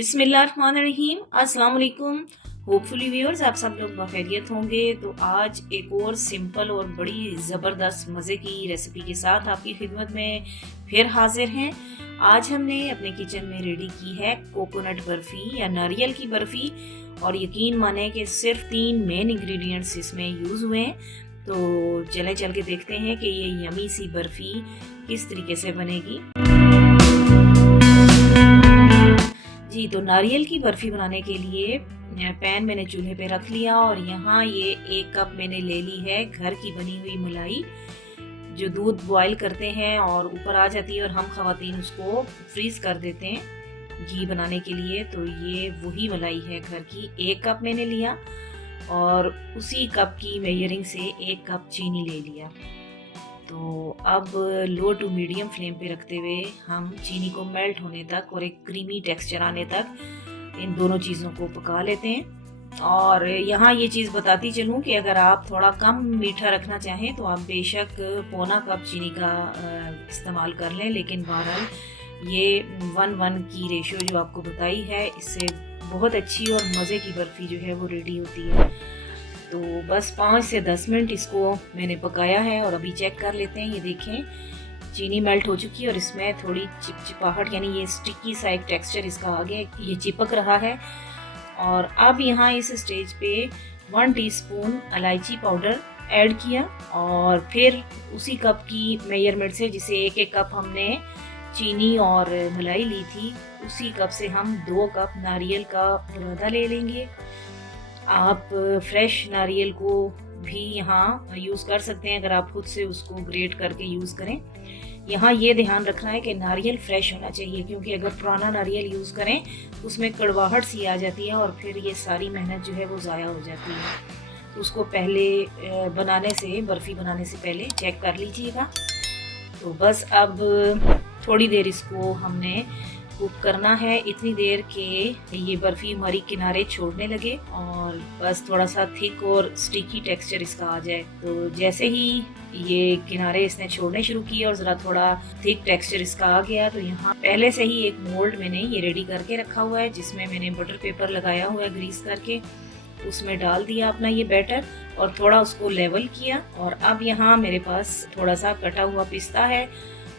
बिस्मिल्लाहिर्रहमानिर्रहीम। अस्सलाम वालेकुम। होपफुली व्यूअर्स आप सब लोग बखैरियत होंगे। तो आज एक और सिंपल और बड़ी ज़बरदस्त मज़े की रेसिपी के साथ आपकी खिदमत में फिर हाजिर हैं। आज हमने अपने किचन में रेडी की है कोकोनट बर्फ़ी या नारियल की बर्फ़ी, और यकीन माने कि सिर्फ 3 मेन इंग्रेडिएंट्स इसमें यूज़ हुए हैं। तो चले चल के देखते हैं कि ये यमी सी बर्फ़ी किस तरीके से बनेगी। जी, तो नारियल की बर्फ़ी बनाने के लिए पैन मैंने चूल्हे पे रख लिया, और यहाँ ये 1 कप मैंने ले ली है घर की बनी हुई मलाई, जो दूध बॉयल करते हैं और ऊपर आ जाती है और हम ख़वातीन उसको फ्रीज कर देते हैं घी बनाने के लिए। तो ये वही मलाई है घर की। 1 कप मैंने लिया और उसी कप की मेजरिंग से 1 कप चीनी ले लिया। तो अब लो टू मीडियम फ्लेम पे रखते हुए हम चीनी को मेल्ट होने तक और एक क्रीमी टेक्सचर आने तक इन दोनों चीज़ों को पका लेते हैं। और यहाँ ये चीज़ बताती चलूँ कि अगर आप थोड़ा कम मीठा रखना चाहें तो आप बेशक 1/4 कप चीनी का इस्तेमाल कर लें, लेकिन बहरहाल ये 1:1 की रेशियो जो आपको बताई है, इससे बहुत अच्छी और मज़े की बर्फ़ी जो है वो रेडी होती है। तो बस 5 से 10 मिनट इसको मैंने पकाया है, और अभी चेक कर लेते हैं। ये देखें चीनी मेल्ट हो चुकी है और इसमें थोड़ी चिपचिपाहट, यानी ये स्टिकी सा एक टेक्सचर इसका आ गया, ये चिपक रहा है। और अब यहाँ इस स्टेज पे 1 टीस्पून इलायची पाउडर ऐड किया, और फिर उसी कप की मेजरमेंट से, जिसे 1-1 कप हमने चीनी और मलाई ली थी, उसी कप से हम 2 कप नारियल का बुरादा ले लेंगे। आप फ्रेश नारियल को भी यहाँ यूज़ कर सकते हैं अगर आप खुद से उसको ग्रेट करके यूज़ करें। यहाँ ये ध्यान रखना है कि नारियल फ्रेश होना चाहिए, क्योंकि अगर पुराना नारियल यूज़ करें उसमें कड़वाहट सी आ जाती है और फिर ये सारी मेहनत जो है वो ज़ाया हो जाती है। तो उसको पहले बर्फ़ी बनाने से पहले चेक कर लीजिएगा। तो बस अब थोड़ी देर इसको हमने कुक करना है, इतनी देर के ये बर्फ़ी हमारी किनारे छोड़ने लगे और बस थोड़ा सा थिक और स्टिकी टेक्सचर इसका आ जाए। तो जैसे ही ये किनारे इसने छोड़ने शुरू किए और ज़रा थोड़ा थिक टेक्सचर इसका आ गया, तो यहाँ पहले से ही एक मोल्ड मैंने ये रेडी करके रखा हुआ है, जिसमें मैंने बटर पेपर लगाया हुआ है ग्रीस करके। उसमें डाल दिया अपना ये बैटर और थोड़ा उसको लेवल किया। और अब यहाँ मेरे पास थोड़ा सा कटा हुआ पिस्ता है,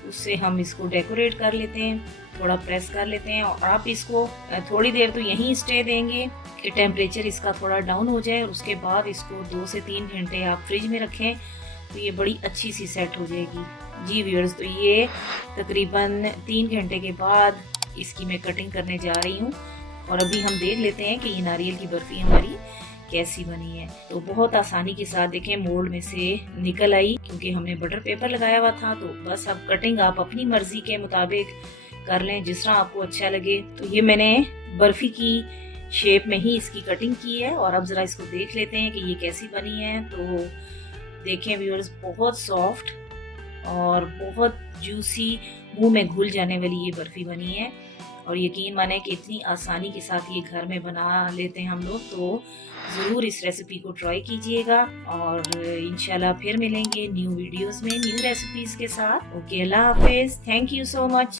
उससे हम इसको डेकोरेट कर लेते हैं, थोड़ा प्रेस कर लेते हैं। और आप इसको थोड़ी देर तो यहीं स्टे देंगे कि टेम्परेचर इसका थोड़ा डाउन हो जाए, और उसके बाद इसको 2 से 3 घंटे आप फ्रिज में रखें, तो ये बड़ी अच्छी सी सेट हो जाएगी। जी व्यूअर्स, तो ये तकरीबन 3 घंटे के बाद इसकी मैं कटिंग करने जा रही हूँ, और अभी हम देख लेते हैं कि ये नारियल की बर्फ़ी हमारी कैसी बनी है। तो बहुत आसानी के साथ देखें मोल्ड में से निकल आई, क्योंकि हमने बटर पेपर लगाया हुआ था। तो बस अब कटिंग आप अपनी मर्जी के मुताबिक कर लें, जिस तरह आपको अच्छा लगे। तो ये मैंने बर्फ़ी की शेप में ही इसकी कटिंग की है, और अब ज़रा इसको देख लेते हैं कि ये कैसी बनी है। तो देखें व्यूअर्स, बहुत सॉफ्ट और बहुत जूसी, मुंह में घुल जाने वाली ये बर्फ़ी बनी है। और यकीन माने कि इतनी आसानी के साथ ये घर में बना लेते हैं हम लोग। तो ज़रूर इस रेसिपी को ट्राई कीजिएगा, और इंशाल्लाह फिर मिलेंगे न्यू वीडियोस में न्यू रेसिपीज़ के साथ। ओके, अल्लाह हाफिज़। Thank you so much.